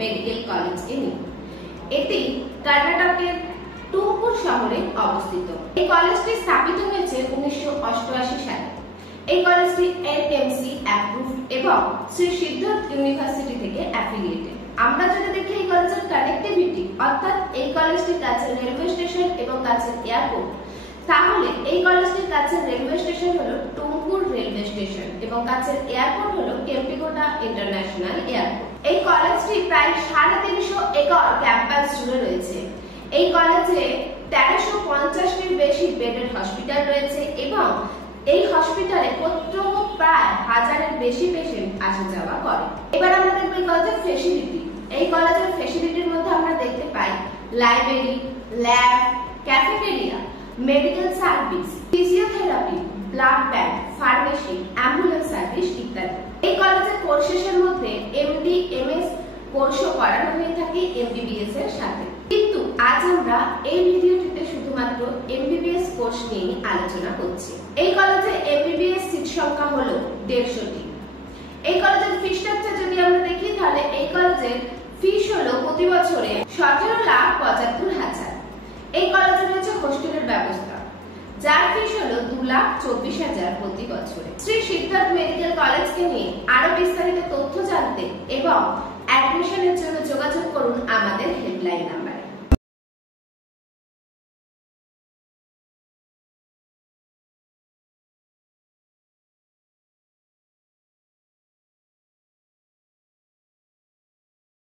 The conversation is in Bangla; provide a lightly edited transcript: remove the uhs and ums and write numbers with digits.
মেডিকেল কলেজকে নিয়ে। এটি কর্ণাটকের টুমকুর শহরে অবস্থিত। এই কলেজটি স্থাপিত হয়েছে 1988 সালে। এই কলেজটি এনএমসি অ্যাপ্রুভড এবং শ্রী সিদ্ধার্থ ইউনিভার্সিটি থেকে অ্যাফিলিয়েটেড। আমরা যদি দেখি এই কলেজের কানেক্টিভিটি, অর্থাৎ এই কলেজটির কাছে রেলওয়ে স্টেশন এবং কাছে এয়ারপোর্ট, তাহলে এই কলেজটির কাছে রেলওয়ে স্টেশন হলো টুমকুর রেলওয়ে স্টেশন এবং কাছের এয়ারপোর্ট হলো কেম্পিকোটা ইন্টারন্যাশনাল এয়ারপোর্ট। এই কলেজটি প্রায় 350 একর ক্যাম্পাস জুড়ে রয়েছে। এই কলেজে 1350টির বেশি বেডেড হসপিটাল রয়েছে এবং এই হসপিটালে প্রত্যহ প্রায় 1000-এর বেশি পেশেন্ট আসা যাওয়া করে। এবার আমরা দেখব এই কলেজের ফ্যাসিলিটি। এই কলেজের ফ্যাসিলিটির মধ্যে আমরা দেখতে পাই library, lab, cafeteria, medical service, physiotherapy, blood bank, pharmacy, ambulance service ইত্যাদি। এই কলেজের কোর্সের মধ্যে এমডি, এমএস কোর্সও করানো হয়ে থাকে এমবিবিএস এর সাথে। কিন্তু আজ আমরা এই ভিডিওটিতে শুধুমাত্র এমবিবিএস কোর্স নিয়ে আলোচনা করছি। এই কলেজে এমবিবিএস সিট সংখ্যা হলো 150টি। এই কলেজের ফি স্ট্রাকচার যদি আমরা দেখি, তাহলে এই কলেজের ফিস হলো প্রতি বছরে 17,75,000। এই কলেজে রয়েছে হোস্টেলের ব্যবস্থা, যার ফিস হলো 2,24,000 প্রতি বছরে। শ্রী সিদ্ধার্থ মেডিকেল কলেজকে নিয়ে আরো বিস্তারিত তথ্য জানতে এবং অ্যাডমিশনের জন্য যোগাযোগ করুন আমাদের হেল্পলাইন নাম্বার।